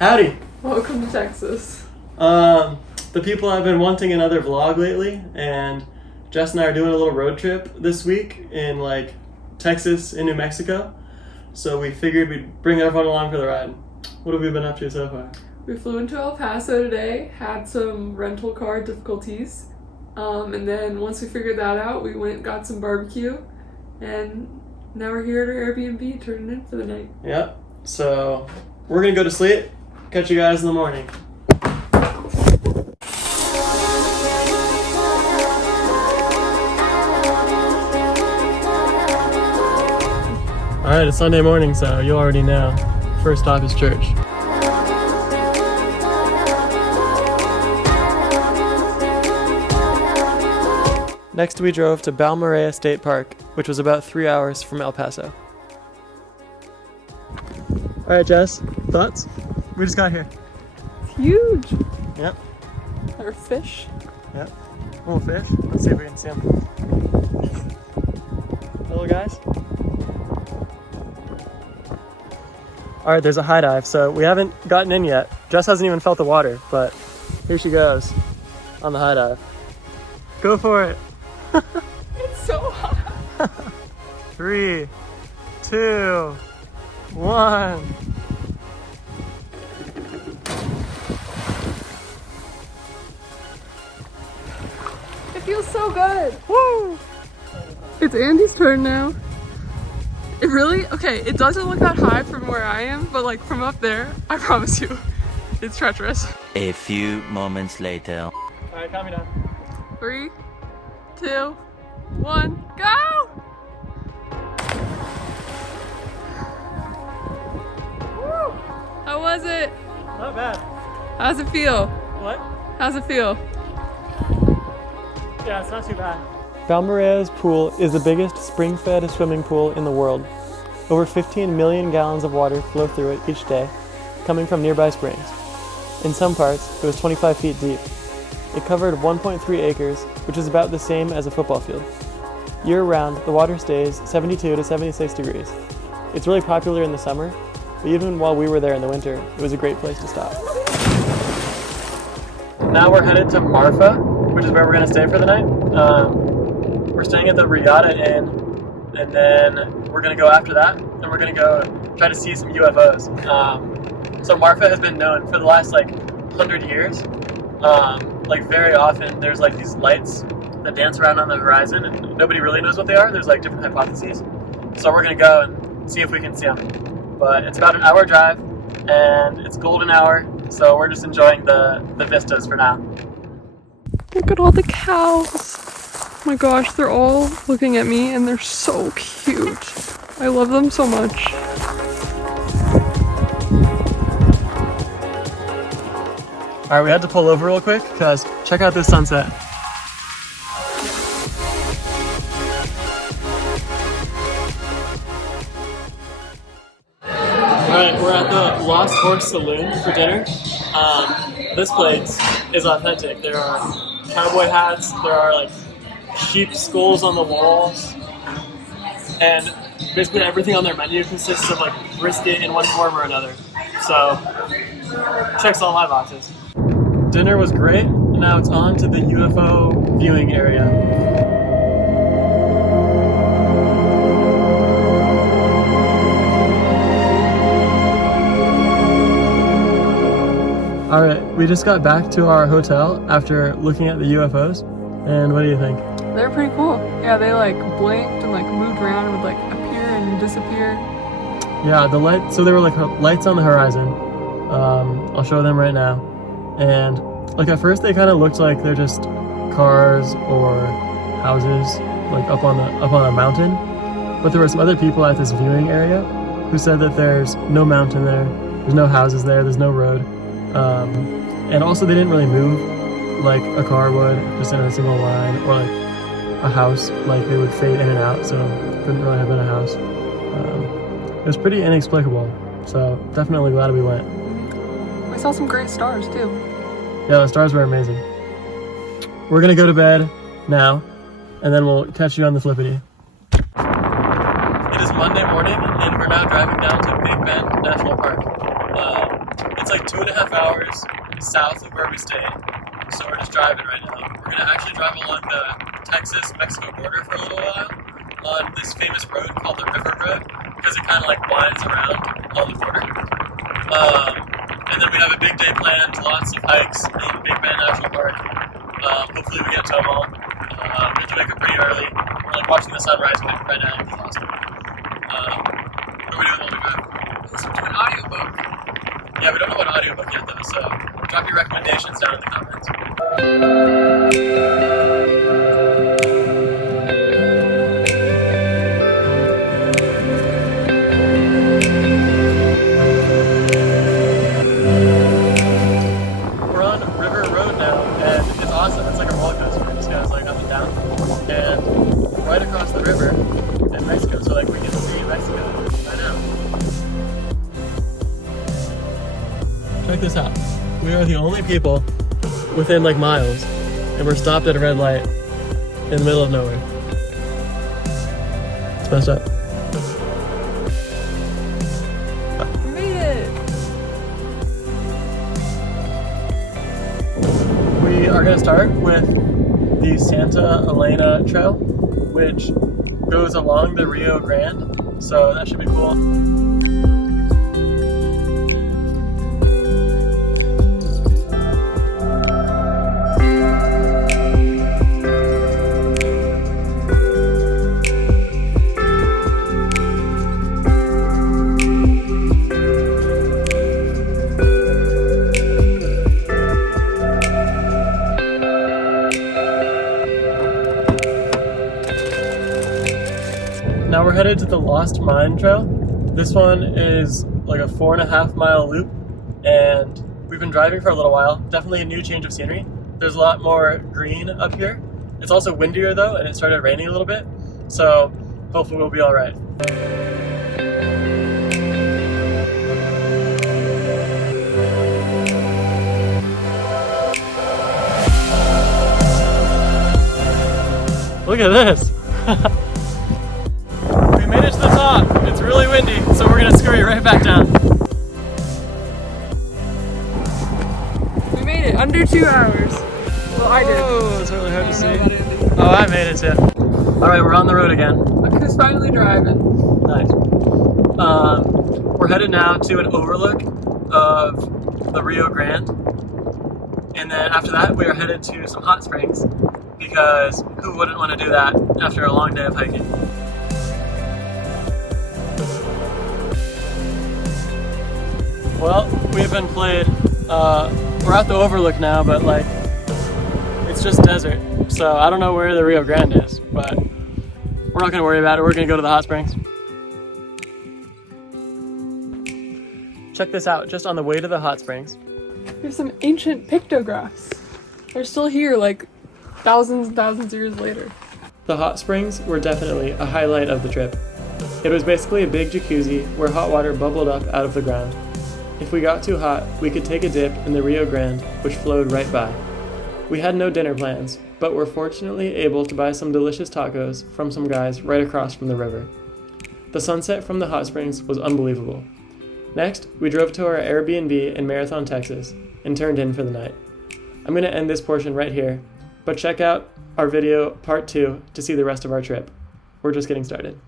Howdy! Welcome to Texas. The people have been wanting another vlog lately, and Jess and I are doing a little road trip this week in like Texas and New Mexico. So we figured we'd bring everyone along for the ride. What have we been up to so far? We flew into El Paso today, had some rental car difficulties, and then once we figured that out, we went and got some barbecue, and now we're here at our Airbnb turning in for the night. Yep. So we're gonna go to sleep. Catch you guys in the morning. Alright, it's Sunday morning, so you already know. First stop is church. Next we drove to Balmorhea State Park, which was about 3 hours from El Paso. Alright Jess, thoughts? We just got here. It's huge! Yep. There are fish. Yep. Little fish. Let's see if we can see them. Little guys. Alright, there's a high dive, so we haven't gotten in yet. Jess hasn't even felt the water, but here she goes on the high dive. Go for it! It's so hot! 3, 2, 1. It feels so good! Woo! It's Andy's turn now. It really, okay, it doesn't look that high from where I am, but like from up there, I promise you, it's treacherous. A few moments later. Alright, calm me down. 3, 2, 1, go! Woo! How was it? Not bad. How's it feel? What? How's it feel? Yeah, it's not too bad. Balmorhea's pool is the biggest spring-fed swimming pool in the world. Over 15 million gallons of water flow through it each day, coming from nearby springs. In some parts, it was 25 feet deep. It covered 1.3 acres, which is about the same as a football field. Year-round, the water stays 72 to 76 degrees. It's really popular in the summer, but even while we were there in the winter, it was a great place to stop. Now we're headed to Marfa, which is where we're going to stay for the night. We're staying at the Regatta Inn, and then we're going to go after that, and we're going to go try to see some UFOs. So Marfa has been known for the last like 100 years. Like very often there's like these lights that dance around on the horizon, and nobody really knows what they are. There's like different hypotheses. So we're going to go and see if we can see them. But it's about an hour drive, and it's golden hour, so we're just enjoying the vistas for now. Look at all the cows. Oh my gosh, they're all looking at me and they're so cute. I love them so much. Alright, we had to pull over real quick because check out this sunset. Alright, we're at the Lost Horse Saloon for dinner. This place is authentic. There are cowboy hats, there are like sheep skulls on the walls, and basically everything on their menu consists of like brisket in one form or another. So, checks all my boxes. Dinner was great, and now it's on to the UFO viewing area. Alright, we just got back to our hotel after looking at the UFOs, and what do you think? They're pretty cool. Yeah, they like blinked and like moved around and would like appear and disappear. Yeah, the light. So there were like lights on the horizon. I'll show them right now. And like at first they kind of looked like they're just cars or houses, like up on a mountain. But there were some other people at this viewing area who said that there's no mountain there, there's no houses there, there's no road, and also they didn't really move like a car would, just in a single line, or like a house, like they would fade in and out, so it couldn't really have been a house. It was pretty inexplicable, so definitely glad we went. We saw some great stars too. Yeah, the stars were amazing. We're gonna go to bed now, and then we'll catch you on the flippity. It is Monday morning, and we're now driving down to Big Bend National Park. It's like 2.5 hours south of where we stayed, so we're just driving right now. We're gonna actually drive along the Texas-Mexico border for a little while on this famous road called the River Road, because it kind of like winds around on the border. And then we have a big day planned, lots of hikes in Big Bend National Park. Hopefully we get to them all. We have to wake up pretty early. We're like watching the sunrise right now, which is awesome. What are we doing while we drive? Listen to an audiobook. Yeah, we don't know what audiobook yet though, so drop your recommendations down in the comments. We're on River Road now, and it's awesome. It's like a roller coaster. It just goes like up and down, and right across the river in Mexico, so like we can see Mexico right now. Check this out. We are the only people within like miles, and we're stopped at a red light in the middle of nowhere. It's messed up. We made it! We are going to start with the Santa Elena Trail, which goes along the Rio Grande, so that should be cool. Now we're headed to the Lost Mine Trail. This one is like a 4.5 mile loop, and we've been driving for a little while. Definitely a new change of scenery. There's a lot more green up here. It's also windier though, and it started raining a little bit, so hopefully we'll be all right. Look at this! We made it to the top. It's really windy, so we're gonna scurry right back down. We made it under 2 hours. Well, I did. Oh, it's really hard to see. I don't know about Andy. Oh, I made it too. Alright, we're on the road again. Look who's finally driving. Nice. We're headed now to an overlook of the Rio Grande. And then after that, we are headed to some hot springs, because who wouldn't want to do that after a long day of hiking? Well, we've been played. We're at the overlook now, but like, it's just desert. So I don't know where the Rio Grande is, but we're not gonna worry about it. We're gonna go to the hot springs. Check this out, just on the way to the hot springs. There's some ancient pictographs. They're still here like thousands and thousands of years later. The hot springs were definitely a highlight of the trip. It was basically a big jacuzzi where hot water bubbled up out of the ground. If we got too hot, we could take a dip in the Rio Grande, which flowed right by. We had no dinner plans, but were fortunately able to buy some delicious tacos from some guys right across from the river. The sunset from the hot springs was unbelievable. Next, we drove to our Airbnb in Marathon, Texas, and turned in for the night. I'm going to end this portion right here, but check out our video part 2 to see the rest of our trip. We're just getting started.